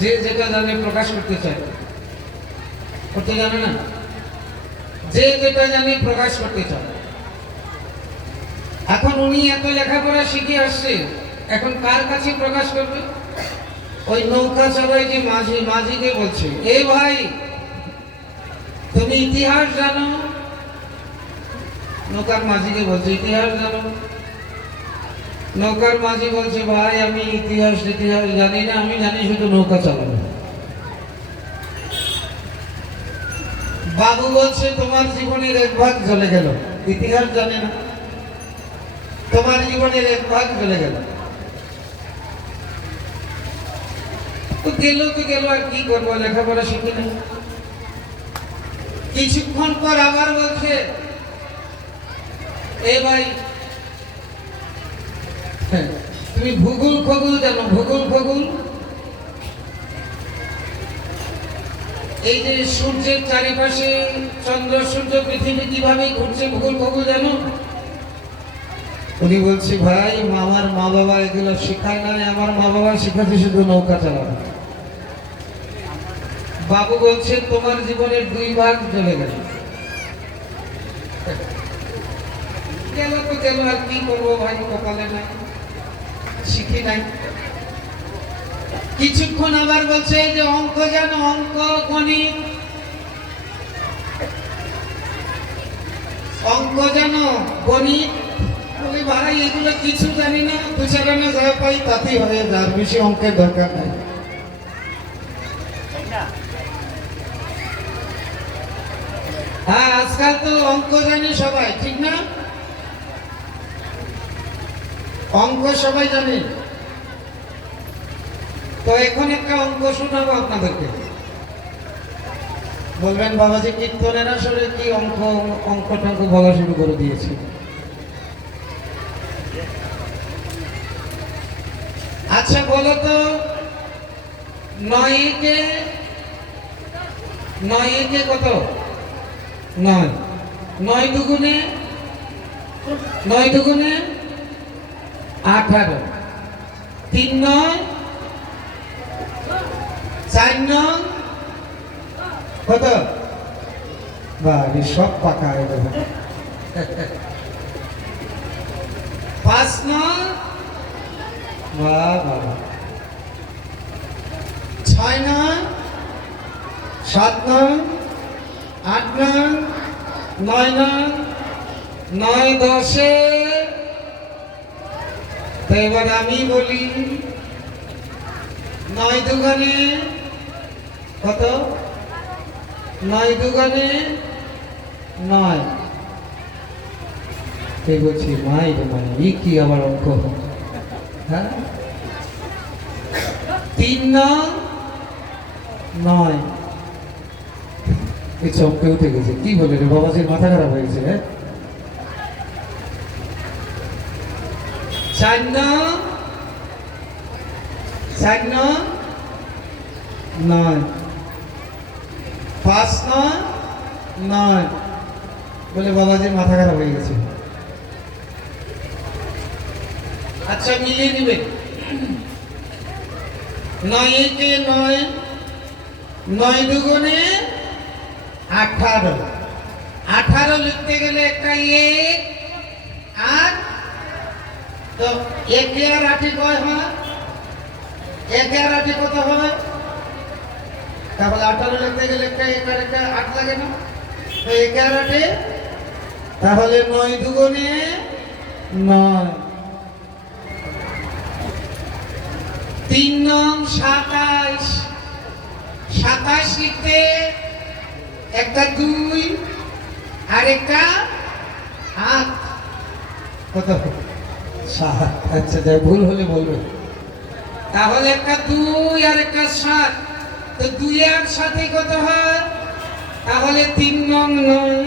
যে যেটা জানে প্রকাশ করতে চায়, করতে জানে না, যে যেটা জানে প্রকাশ করতে চায়। এখন উনি এত লেখাপড়া শিখে আসছে, এখন কার কাছে প্রকাশ করবে? ওই নৌকা চালায় যে মাঝি, মাঝিকে বলছে, এ ভাই তুমি ইতিহাস জানো? নৌকার মাঝিকে বলছে ইতিহাস জানো? নৌকার মাঝি বলছে ভাই আমি ইতিহাস জানি না, আমি জানি শুধু নৌকা চালানো। বাবু বলছে তোমার জীবনের এক ভাগ চলে গেল, ইতিহাস জানে না, তোমার জীবনের এক ভাগ চলে গেল। তো গেল, আর কি করবো, লেখাপড়া শিখি না। কিছুক্ষণ পর আবার বলছে এ ভাই তুমি ভূগোল খগোল জানো? ভূগোল খগোল, এই যে সূর্যের চারিপাশে চন্দ্র সূর্য পৃথিবী কিভাবে ঘুরছে, ভূগোল খগোল জানো? উনি বলছে ভাই আমার মা বাবা এগুলো শেখায় না, আমার মা বাবা শেখাচ্ছে শুধু নৌকা চালানো। বাবু বলছে তোমার জীবনের 2 ভাগ চলে গেল। গেল তো গেল, আর কি করবো ভাই, কপালে নাই, শিখি নাই। কিছুক্ষণ আবার বলছে যে অঙ্ক জানো? অঙ্ক গণিত, অঙ্ক জানো? গণিত? বলি ভাই এগুলো কিছু জানি না, 2-4 আনা যা পাই তাতেই হয়ে যার বেশি অঙ্কের দরকার নাই। হ্যাঁ আজকাল তো অঙ্ক জানি সবাই, ঠিক না? অঙ্ক সবাই জানে। তো এখন একটা অঙ্ক শোনাবো আপনাদেরকে। বলবেন বাবাজি কীর্তনের আসলে কি অঙ্ক টঙ্ক বলা শুরু করে দিয়েছে। আচ্ছা বলো তো 9 একে কত? 9। 9 দুগুণে 18। 3 9, 4 9 কত? বাড়ি সব পাকা হয়ে যাবে। 5 9, বাবা 6 9, 7 9, 8 9, 9 9, 9 10। তো এবার আমি বলি 9 দুগুণে কত? 9 দুগুণে 9। এই বলছি মাইর মানে ই কি আবার অঙ্ক? হ্যাঁ 3 9। এই চমকে উঠে গেছে, কি বলে রে বাবাজির মাথা খারাপ হয়ে গেছে। 4 9, 9। 5 9, 9। বলে বাবাজির মাথা খারাপ হয়ে গেছে। আচ্ছা মিলিয়ে দিবেন। 9 একে 9, 9 দুগুণে 18। 18 লিখতে গেলে একটা 1 আর তো 1 আর 8 কয় হয়? 1 আর 8 কত হয়? তাহলে 18 লিখতে গেলে একটা 1 আর একটা 8 লাগে না? তো 1 আর 8, তাহলে 9 দুগুণে 9। 3 9 27। 27 লিখতে একটা 2 আর একটা 8 কত? 7। আচ্ছা যাই ভুল হলে বলবেন। তাহলে একটা 2 আর একটা 7, তো 2 আর 7 কত হয়? তাহলে 3 9 9।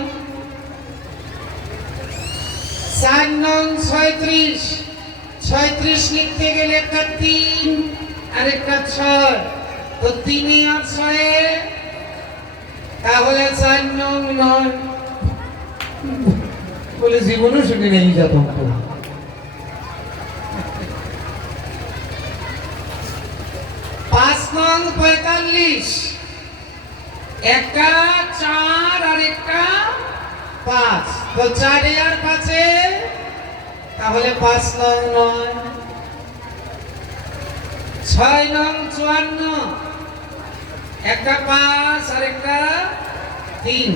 4 9 36। 36 লিখতে গেলে একটা 3 আর একটা 6, তো 3 আর 6, তাহলে 4 9 9। বলে জীবনও শুনি নেই যত। 5 নং 45, একটা 4 আর একটা 5, তো 4 আর 5, তাহলে 5 নং 9। 6 নং 54, একটা 5 আর একটা 3,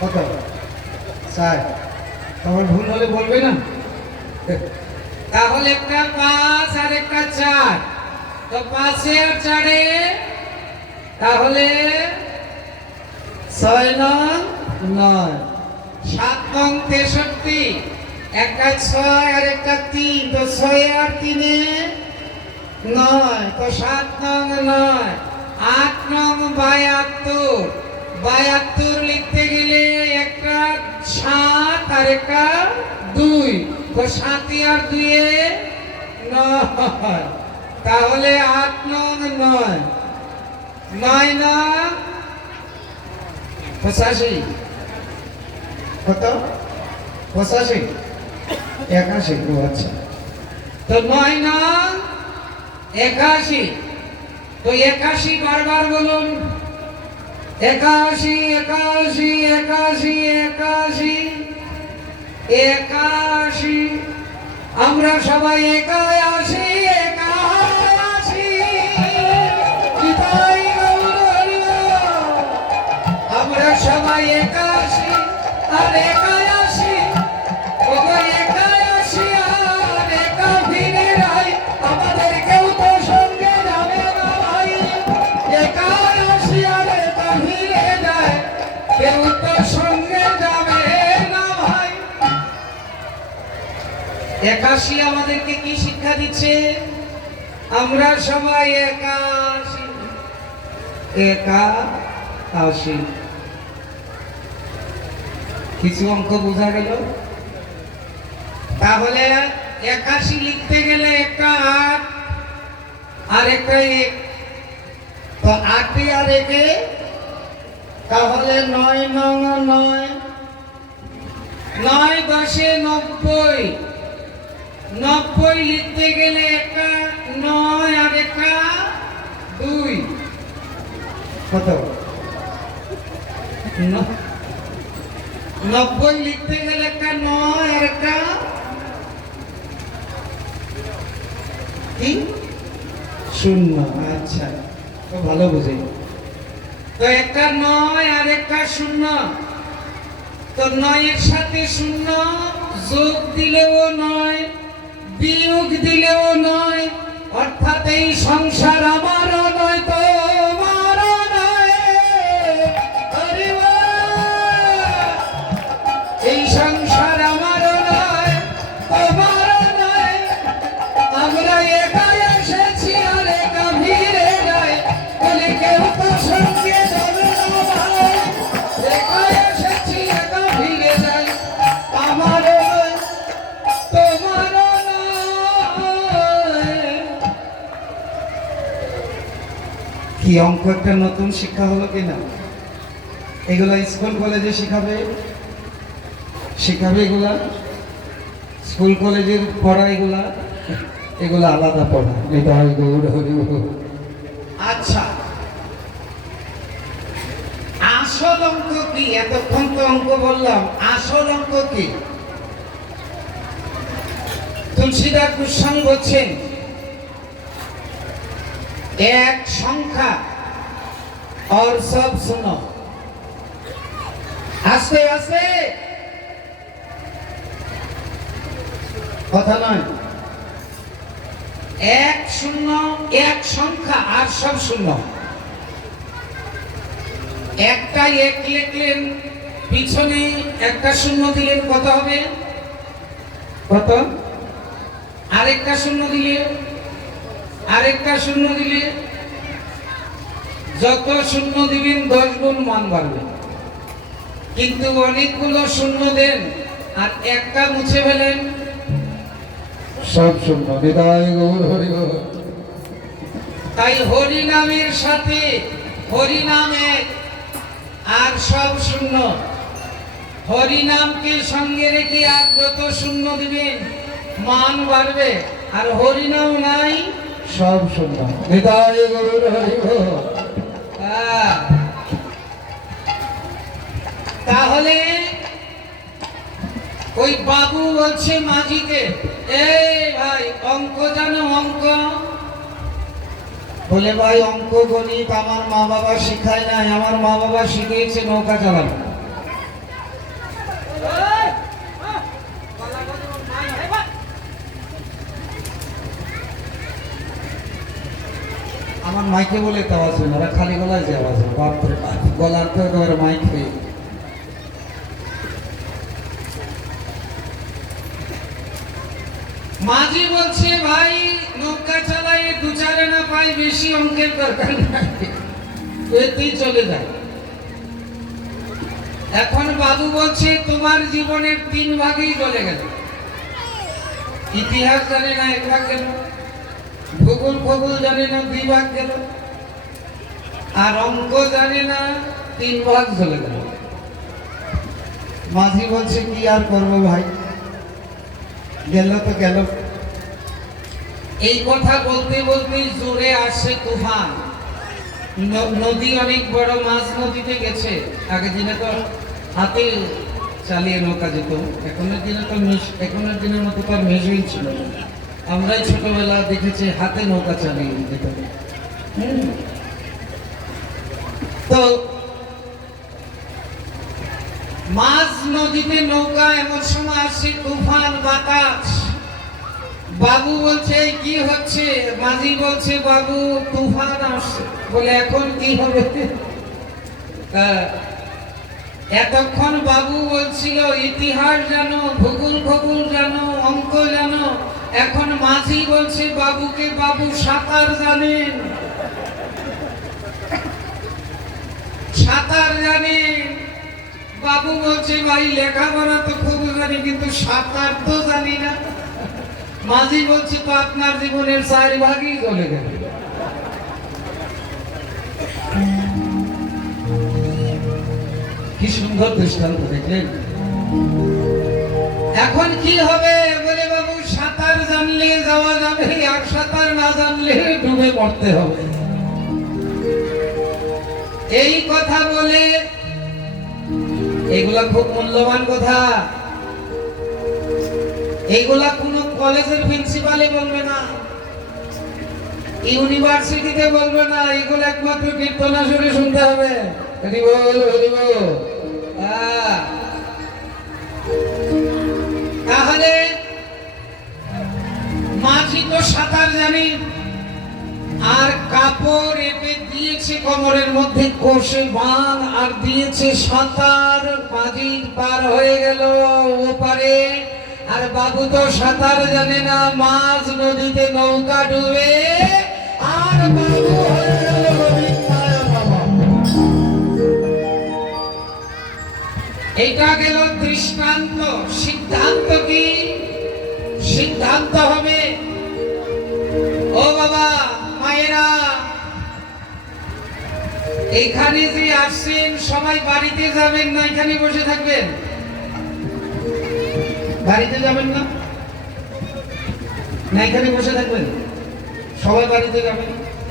কত? 4। তোমার ভুল হলে বলবে না। তাহলে একটা 5 আর একটা 4, তো 5 আর 4, তাহলে 6 নং 9। 7 নং 63, একটা 6 আর একটা 3, তো 6 আর 3, 9, তো 7 নং 9। 8 নং 72, 72 লিখতে গেলে একটা 7 আর একটা 2, তো 7 আর 2, 9, তাহলে 8 নং 9। 9 নং 85, কত? 85, 81, ও আচ্ছা। তো 9 নং 81, তো 81 বারবার বলুন। 81, 81, 81, 81, 81, আমরা সবাই 81, 81, আমরা সবাই 81 আর 81, ওগো 81 আর 81, আমাদের কেউ তো সঙ্গে যাবে না ভাই। 81 আর 81, কেউ তো সঙ্গে যাবে না ভাই। 81 আমাদেরকে কি শিক্ষা দিচ্ছে? আমরা সবাই 81, 81। কিছু অঙ্ক বোঝা গেল? তাহলে 81 লিখতে গেলে একটা 8 আর একটা 1, তো 8 আর 1, তাহলে 9 নং 9। 9 10 90, 90 লিখতে গেলে একটা 9 আর একটা 2, কত? 90 লিখতে গেলে একটা 9 আর একটা কি 0। আচ্ছা, তো ভালো বুঝে। তো একটা 9 আর একটা 0, তো 9 এর সাথে 0 যোগ দিলেও 9, বিয়োগ দিলেও 9, অর্থাৎ এই সংসার আমারও নয়, তোমারও নয়। আরে এই সংসার আমারও নয়, তোমারও নয়। আমরা একাই এসেছি আর একা ফিরে যাই, বলে কেউ তো সঙ্গে যাবে না ভাই। একাই এসেছি একা ফিরে যাই, আমারও নয়, তোমারও নয়। কি অঙ্ক একটা নতুন শিক্ষা হলো কিনা? এগুলা স্কুল কলেজে শিখাবে এগুলা স্কুল কলেজের পড়া, এগুলা আলাদা পড়া। এটা হয় গৌর হরি। আচ্ছা, আসল অঙ্ক কি? এতক্ষণ তো অঙ্ক বললাম, আসল অঙ্ক কি? তুলসীদাস গোস্বামী বলছেন, এক সংখ্যা और सब सुनो। আস্তে আস্তে কথা নয়। 1 0, এক সংখ্যা আর সব শূন্য। একটা 1 লিখলেন, পিছনে একটা 0 দিলেন, কত হবে? কত? আরেকটা 0 দিলে, আরেকটা 0 দিলে, যত 0 দিবেন 10 গুণ মান বাড়বে। কিন্তু অনেকগুলো 0 দেন আর একটা মুছে ফেলেন, সব 0। হৃদয় গৌর হরি গৌর। তাই হরি নামের সাথে হরি নামে আর সব 0। হরি নামকে সঙ্গে রেখে আর যত 0 দিবেন মান বাড়বে, আর হরি নাম নাই সব শুনলাম। হৃদয় গরুর হরিব। তাহলে ওই বাবু বলছে মাঝিকে, এই ভাই অঙ্ক জানো অঙ্ক? বলে ভাই অঙ্ক গণিত আমার মা বাবা শিখায় নাই, আমার মা বাবা শিখিয়েছে নৌকা চালানো। আমার মাইকে বলে তো আওয়াজ হয় না, ওরা খালি গলায় যে আওয়াজ হয়, বাপরে বাপ, গলার তো একেবারে মাইক হয়ে। মাঝি বলছে ভাই নৌকা চালাই দু চারে না পাই, বেশি অঙ্কের দরকার নাই, এতেই চলে যায়। এখন বাবু বলছে তোমার জীবনের 3 ভাগই চলে গেল। ইতিহাস জানে না 1 ভাগ গেল, ভূগোল ভূগোল জানে না 2 ভাগ গেল, আর অঙ্ক জানে না 3 ভাগ চলে গেল। মাঝি বলছে কি আর করবো ভাই, গেল তো গেল। এই কথা বলতে বলতে জোরে আসে তুফান। নদী অনেক বড়, মাছ নদীতে গেছে। আগের দিনে তো হাতে চালিয়ে নৌকা যেত, এখনের দিনের মতো তো মেশিন ছিল। আমরাই ছোটবেলা দেখেছি হাতে নৌকা চালিয়ে যেত। তো মাঝ নদীতে নৌকা, এমন সময় আসছে তুফান বাতাস। বাবু বলছে কি হচ্ছে? মাঝি বলছে বাবু তুফান আসছে। বলে এখন কি হবে? এতক্ষণ বাবু বলছিল ইতিহাস জানো, ভূগোল ভূগোল জানো, অঙ্ক জানো। এখন মাঝি বলছে বাবুকে বাবু সাঁতার জানেন, সাঁতার জানেন। বাবু বলছে ভাই লেখাপড়া তো খুব জানি, কিন্তু সাঁতার তো জানি না। মাঝি বলছে তো আপনার জীবনের 4 ভাগই চলে গেল। কি সুন্দর দৃষ্টান্ত দেখলেন। এখন কি হবে? বলে বাবু সাঁতার জানলে যাওয়া যাবে, আর সাঁতার না জানলে ডুবে মরতে হবে। এই কথা বলে, এগুলা খুব মূল্যবান কথা, এইগুলা কোন কলেজের প্রিন্সিপালে বলবে না, ইউনিভার্সিটিতে বলবে না, এগুলো একমাত্র কীর্তনাসরে শুনতে হবে। হরি বল হরি বল। তাহলে মাঝি তো সাঁতার জানি, আর কাপড় এঁটে দিয়েছে কোমরের মধ্যে কষে বাঁধ, আর দিয়েছে সাঁতার। মাঝি পার হয়ে গেল ওপারে, আর বাবু তো সাঁতার জানে না, মাঝ নদীতে নৌকা ডুবে, আর বাবু হয়ে গেল নদীর মায়া বাবা। এটা গেল দৃষ্টান্ত। সিদ্ধান্ত কি? সিদ্ধান্ত হবে, ও বাবা মায়েরা, এখানে যে আসছেন সবাই বাড়িতে যাবেন না, এখানে বসে থাকবেন? বাড়িতে যাবেন না, না এখানে বসে থাকবেন? সবাই বাড়িতে যাবেন,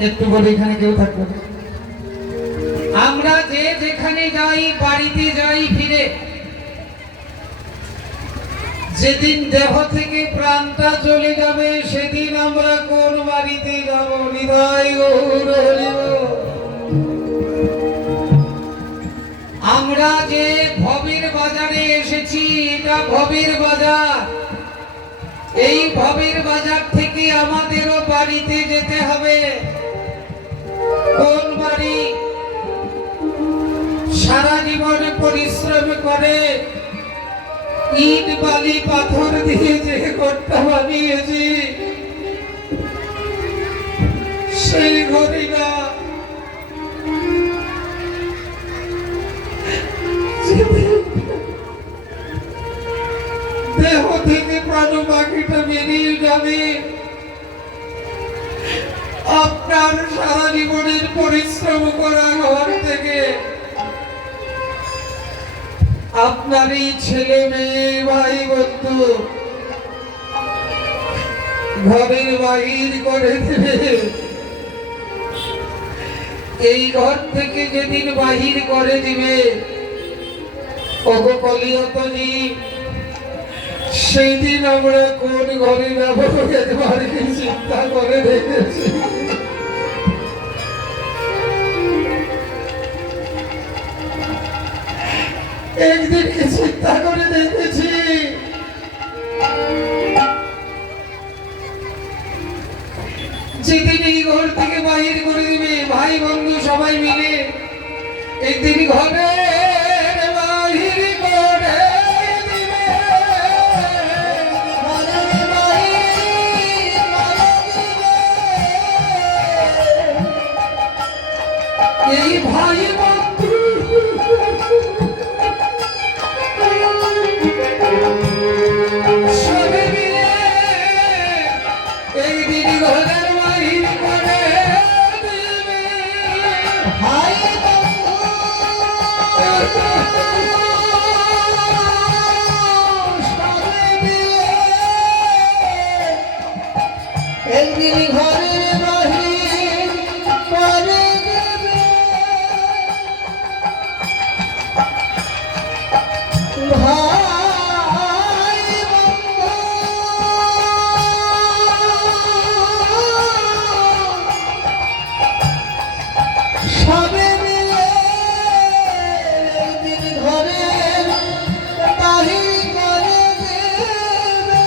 একটু বলে এখানে কেউ থাকবে। আমরা যে যেখানে যাই, বাড়িতে যাই ফিরে, যেদিন দেহ থেকে প্রাণটা চলে যাবে সেদিন আমরা কোন বাড়িতে যাব? হৃদয় গৌর হরিব। আমরা যে ভবের বাজারে এসেছি, এটা ভবের বাজার। এই ভবের বাজার থেকে আমাদেরও বাড়িতে যেতে হবে। কোন বাড়ি? সারা জীবন পরিশ্রম করে ইট বালি পাথর দিয়ে যে ঘরটা বানিয়েছি, সেই ঘরই না। দেহ থেকে প্রাণ পাখিটা বেরিয়ে যাবে, আপনার সারা জীবনের পরিশ্রম করা ঘর থেকে আপনারই ছেলে মেয়ে ভাই বন্ধু ঘরের বাহির করে দেবে। এই ঘর থেকে যেদিন বাহির করে দিবে ওগো কলিয়তনী, সেই দিন আমরা কোন ঘরে যাবো একবার কি চিন্তা করে দেখেছি? একদিন কি চিন্তা করে দেখেছি? যেদিন এই ঘর থেকে বাহির করে দিবে ভাই বন্ধু সবাই মিলে একদিন ঘরে বাহির করে দিবে। এই ভাই বন্ধু সবাই মিলে একদিন ঘরের বাহির করে দিবে। ভাই বন্ধু সবাই মিলে একদিন ঘরের বাহির করে দেবে। ভাই বন্ধু সবে মিলে একদিন ঘরের বাহির করে দেবে।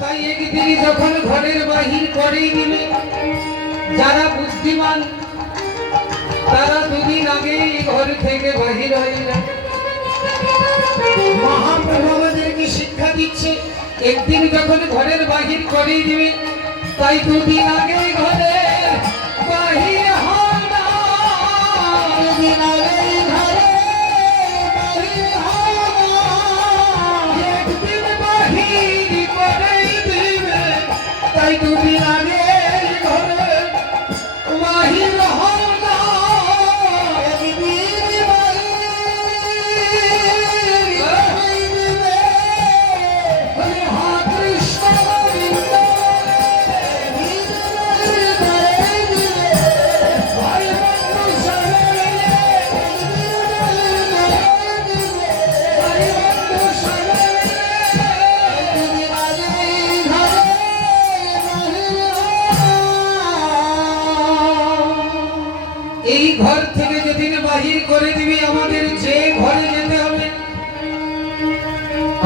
তাই একদিন যখন ঘরের বাহির করেই দিবে, যারা বুদ্ধিমান তারা দুদিন আগেই ঘর থেকে বাহির হয়ে যাবে। মহাপ্রভু আমাদেরকে শিক্ষা দিচ্ছে একদিন যখন ঘরের বাহির করেই দিবে, তাই দুদিন আগেই ঘরের বাহির হয় না। দুদিন আগেই ঘরের বাহির হয় না। একদিন বাহির করেই দিবে, তাই দুদিন আগেই ঘরের বাহির হয় না। একদিন বাহির করেই দিবে। হরে হা কৃষ্ণ গোবিন্দ। একদিন বাহির করেই দিবে। ভাই বন্ধু সবাই মিলে একদিন বাহির করেই দিবে। ভাই বন্ধু সবাই মিলে একদিন আগেই ঘরের বাহির হয়। এই ঘর থেকে যেদিন বাহির করে দিবি, আমাদের যে ঘরে যেতে হবে।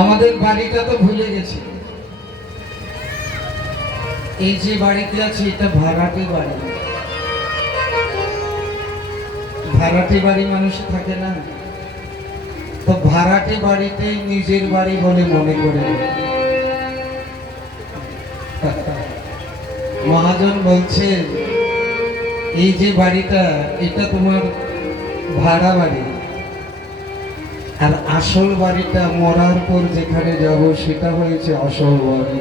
আমাদের বাড়িটা তো ভুলে গেছি। এই যে বাড়িতে আছে এটা ভাড়াটে বাড়ি। ভাড়াটে বাড়ি মানুষ থাকে না, তো ভাড়াটে বাড়িতেই নিজের বাড়ি বলে মনে করে। মহাজন বলছে এই যে বাড়িটা এটা তোমার ভাড়া বাড়ি, আর আসল বাড়িটা মরার পর যেখানে যাব সেটা হয়েছে আসল বাড়ি।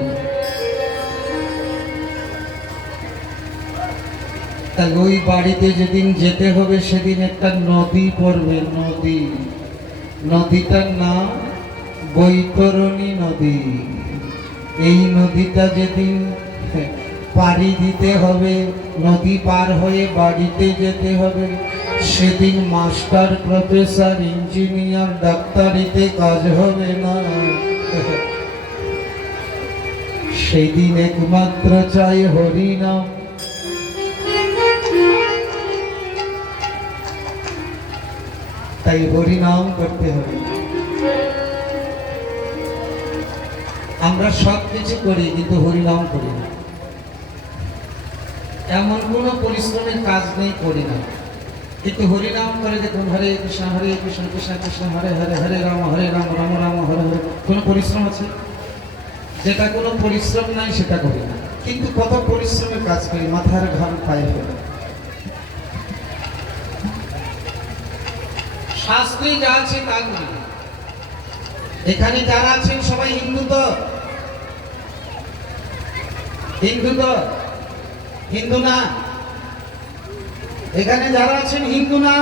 তাই ওই বাড়িতে যেদিন যেতে হবে সেদিন একটা নদী পড়বে, নদী। নদীটার নাম বৈতরণী নদী। এই নদীটা যেদিন পাড়ি দিতে হবে, নদী পার হয়ে বাড়িতে যেতে হবে, সেদিন মাস্টার, প্রফেসর, ইঞ্জিনিয়ার, ডাক্তারিতে কাজ হবে না। সেদিন একমাত্র চাই হরিনাম। তাই হরিনাম করতে হবে। আমরা সব কিছু করি কিন্তু হরিনাম করি না। এমন কোনো পরিশ্রমের কাজ নেই করি না, কিন্তু হরিনাম করে দেখুন, হরে কৃষ্ণ কৃষ্ণ কৃষ্ণ হরে হরে, হরে রাম রাম রাম হরে হরে। কোনো পরিশ্রম আছে? যেটা কোনো পরিশ্রম নাই সেটা করি না, কিন্তু কত পরিশ্রমের কাজ করি, মাথার ঘাম পায়ে ফেলে। শাস্ত্রে যা আছে তা করি। এখানে যারা আছেন সবাই হিন্দু তো? হিন্দু তো? হিন্দু না? এখানে যারা আছেন হিন্দু না?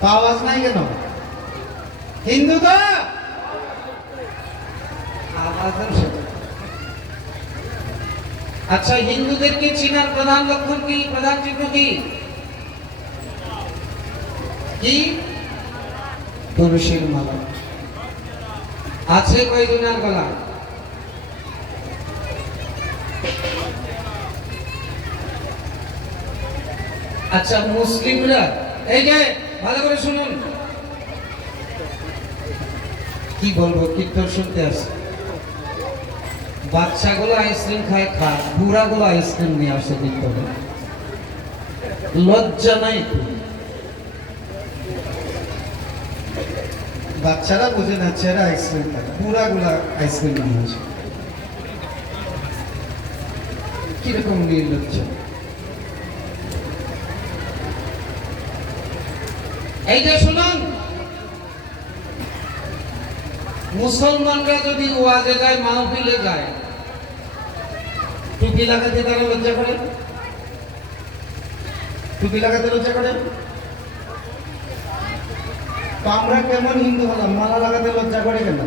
তা আওয়াজ নাই কেন? হিন্দু তো? আওয়াজ আচ্ছা, হিন্দুদেরকে চিনার প্রধান লক্ষণ কি, প্রধান চিহ্ন কি? কি? তুলসীর মালা আছে কয়জনের গলা? আচ্ছা, মুসলিমরা, এই যে ভালো করে শুনুন, কি বলবো, কীর্তন শুনতে আসে, বাচ্চাগুলো আইসক্রিম খায়, বুড়াগুলো আইসক্রিম নিয়ে আসে কীর্তনে, লজ্জা নাই তো? বাচ্চারা বুঝে না, ছেড়া আইসক্রিম খায়, বুড়াগুলা আইসক্রিম নিয়ে আসে, কিরকম নির্লজ্জ! এই যে শুনুন, মুসলমানরা যদি ওয়াজে যায়, মাহফিলে যায়, টুপি লাগাতে তারা লজ্জা করে? টুপি লাগাতে লজ্জা করে? তো আমরা কেমন হিন্দু হলাম, মালা লাগাতে লজ্জা করে কেন?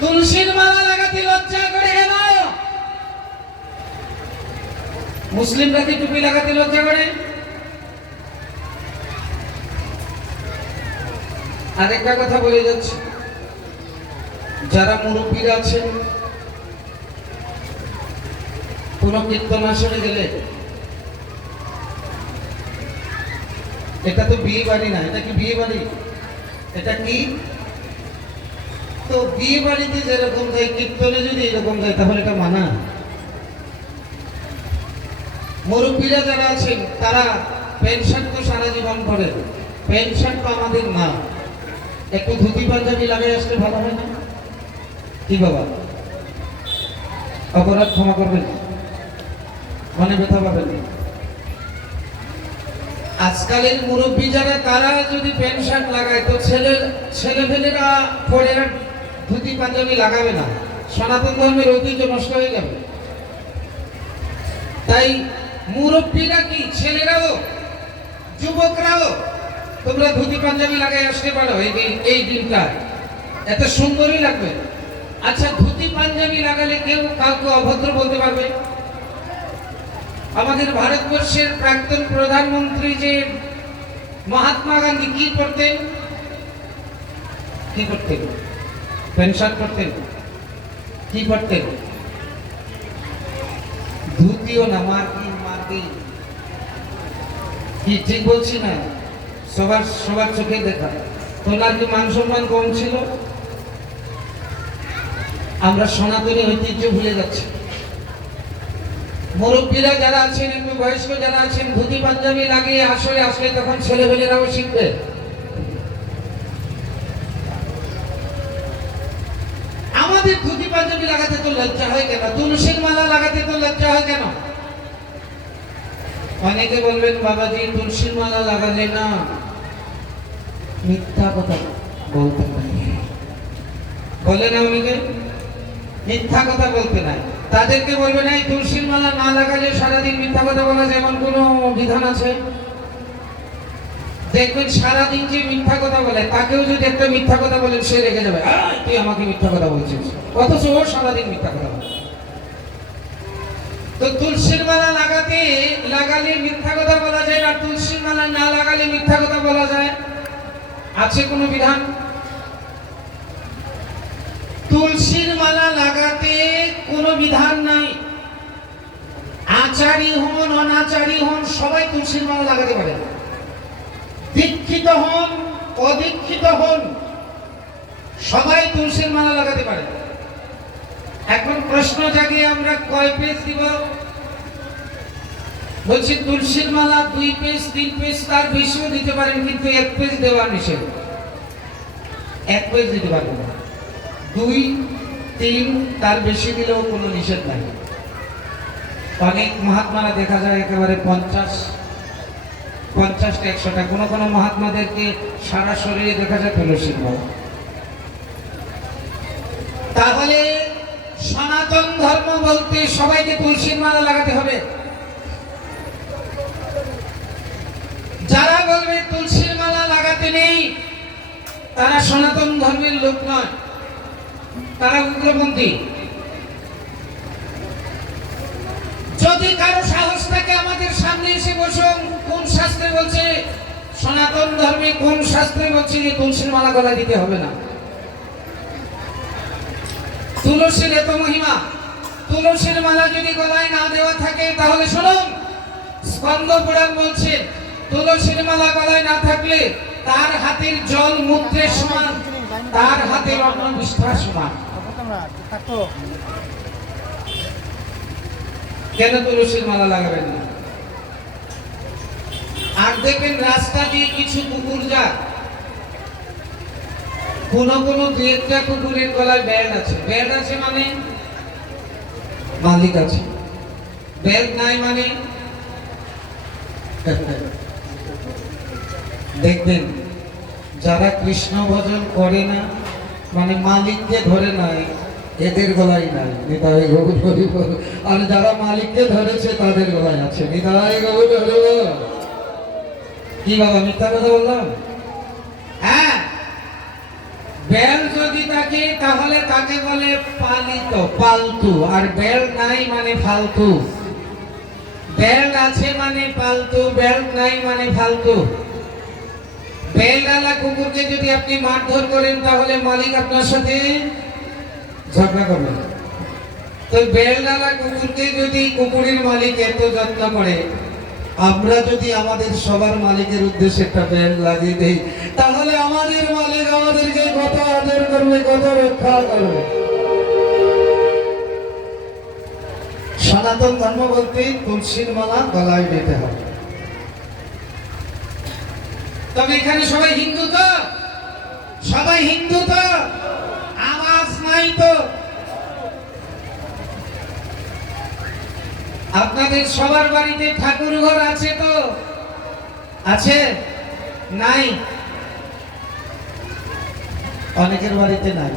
তুলসীর মালা লাগাতে লজ্জা করে কেন? মুসলিমরা কি টুপি লাগাতে লজ্জা করে? আরেকটা কথা বলে যাচ্ছে, যারা মুরব্বীরা আছেন, কোন কীর্তন আসরে গেলে, এটা তো বিয়ে বাড়ি না, এটা কি বিয়ে বাড়ি? এটা কি? তো বিয়ে বাড়িতে যেরকম যায়, কীর্তনে যদি এরকম যায়, তাহলে এটা মানা? মুরব্বীরা যারা আছেন, তারা প্যান্ট শার্ট তো সারা জীবন পরে, প্যান্ট শার্ট তো আমাদের না, একটু ধুতি পাঞ্জাবি লাগাই আসলে ভালো হয় না? কি বাবা, অপরাধ ক্ষমা করবেন, মনে ব্যথা পাবেন। আজকালের মুরব্বী যারা, তারা যদি প্যান্ট শার্ট লাগায়, তো ছেলেমেয়েরা পরে ধুতি পাঞ্জাবি লাগাবে না, সনাতন ধর্মের ঐতিহ্য নষ্ট হয়ে যাবে। তাই মুরব্বীরা কি, ছেলেরাও যুবকরাও, তোমরা ধুতি পাঞ্জাবি লাগাই আসতে পারো এই দিনটা, এত সুন্দরই লাগবে। আচ্ছা, ধুতি পাঞ্জাবি লাগালে কেউ কাউকে অভদ্র বলতে পারবে? আমাদের ভারতবর্ষের প্রাক্তন প্রধানমন্ত্রী যে মহাত্মা গান্ধী কি করতেন? কি করতেন? প্যান্ট শার্ট করতেন? কি করতেন? ধুতিও না, মার্কিন। কি ঠিক বলছি না? সবার চোখে দেখা। তোলার কি মান সম্মান কম ছিল? আমরা সনাতনী ঐতিহ্য ভুলে যাচ্ছি। মুরব্বীরা যারা আছেন, একটু বয়স্ক যারা আছেন, ধুতি পাঞ্জাবি লাগিয়ে আসলে তখন ছেলেমেয়েরাও শিখবে। আমাদের ধুতি পাঞ্জাবি লাগাতে তো লজ্জা হয় কেন? তুলসীর মালা লাগাতে তো লজ্জা হয় কেন? অনেকে বলবেন, বাবাজি তুলসীর মালা লাগালে না মিথ্যা কথা বলতে নাই, বলে না অনেকে মিথ্যা কথা বলতে নাই। তাদেরকে বলবে না, এই তুলসীর মালা না লাগালে সারাদিন মিথ্যা কথা বলা যেমন কোনো বিধান আছে? দেখবেন সারাদিন যে মিথ্যা কথা বলে, তাকেও যদি একটা মিথ্যা কথা বলেন, সে রেগে যাবে, তুই আমাকে মিথ্যা কথা বলছিস, অথচ ও সারাদিন মিথ্যা কথা বলে। তো তুলসীর মালা লাগালে মিথ্যা কথা বলা যায়, আর তুলসীর মালা না লাগালে মিথ্যা কথা বলা যায়? আছে কোনো বিধান? তুলসীর মালা লাগাতে কোনো বিধান নাই। আচারী হন, অনাচারী হন, সবাই তুলসীর মালা লাগাতে পারে। দীক্ষিত হন, অদীক্ষিত হন, সবাই তুলসীর মালা লাগাতে পারে। এখন প্রশ্ন জাগে, আমরা কয় পেজ দিব? বলছি তুলসীর মালা 2 পেজ 3 পেজ, তার বেশিও দিতে পারেন, কিন্তু 1 পেজ দেওয়া নিষেধ। 1 পেজ দিতে পারবেন না, 2 3 তার বেশি দিলেও কোনো নিষেধ নাই। অনেক মহাত্মারা দেখা যায় একেবারে 50টা 100টা, কোনো মহাত্মাদেরকে সারা শরীরে দেখা যায় তুলসীর মালা। তাহলে সনাতন ধর্ম বলতে সবাইকে তুলসীর মালা লাগাতে হবে? যারা বলবে তুলসীর মালা লাগাতে নেই, তারা সনাতন ধর্মের লোক নয়, তারা উগ্রপন্থী। যদি কারো সাহস থাকে আমাদের সামনে এসে বসুন। কোন শাস্ত্রে বলছে, সনাতন ধর্মে কোন শাস্ত্রে বলছে যে তুলসীর মালা গলায় দিতে হবে না? তুলসীর এত মহিমা, তুলসীর মালা যদি গলায় না দেওয়া থাকে তাহলে শুনুন, স্কন্দ পুরাণ বলছে তুলসীর মালা গলায় না থাকলে তার হাতের জল মুদ্রের সমান, তার হাতের অন্ন বিষ্ঠার সমান। কেন তুলসীর মালা লাগাবেন না? আর দেখবেন রাস্তা দিয়ে কিছু কুকুর যায়, কোন দু একটা কুকুরের গলায় বেল্ট আছে। বেল্ট আছে মানে মালিক আছে, বেল্ট নাই মানে দেখবেন যারা কৃষ্ণ ভজন করে না মানে মালিককে ধরে নাই, এদের গলায় নাই। নিতাই গৌর হরি বল। আর যারা মালিককে ধরেছে তাদের গলায় আছে। নিতাই গৌর হরি বল। কি বাবা মিথ্যা কথা বললাম? হ্যাঁ, বেল যদি থাকে তাহলে তাকে বলে পালিত, পালতু। আর বেল নাই মানে ফালতু। বেল আছে মানে পালতু, বেল নাই মানে ফালতু। বেলডালা কুকুরকে যদি আপনি মারধর করেন তাহলে মালিক আপনার সাথে ঝগড়া করবে। তো বেলডালা কুকুরকে যদি কুকুরের মালিক এত যত্ন করে, আমরা যদি আমাদের সবার মালিকের উদ্দেশ্যে একটা বেল লাগিয়ে দেই তাহলে আমাদের মালিক আমাদেরকে কত আদর করবে, কত রক্ষা করবে। সনাতন ধর্ম বলতে তুলসীর মালা গলায় দিতে হবে। তবে এখানে সবাই হিন্দু তো? সবাই হিন্দু তো? আওয়াজ নাই তো? আপনাদের সবার বাড়িতে ঠাকুর ঘর আছে তো? আছে? নাই? অনেকের বাড়িতে নাই।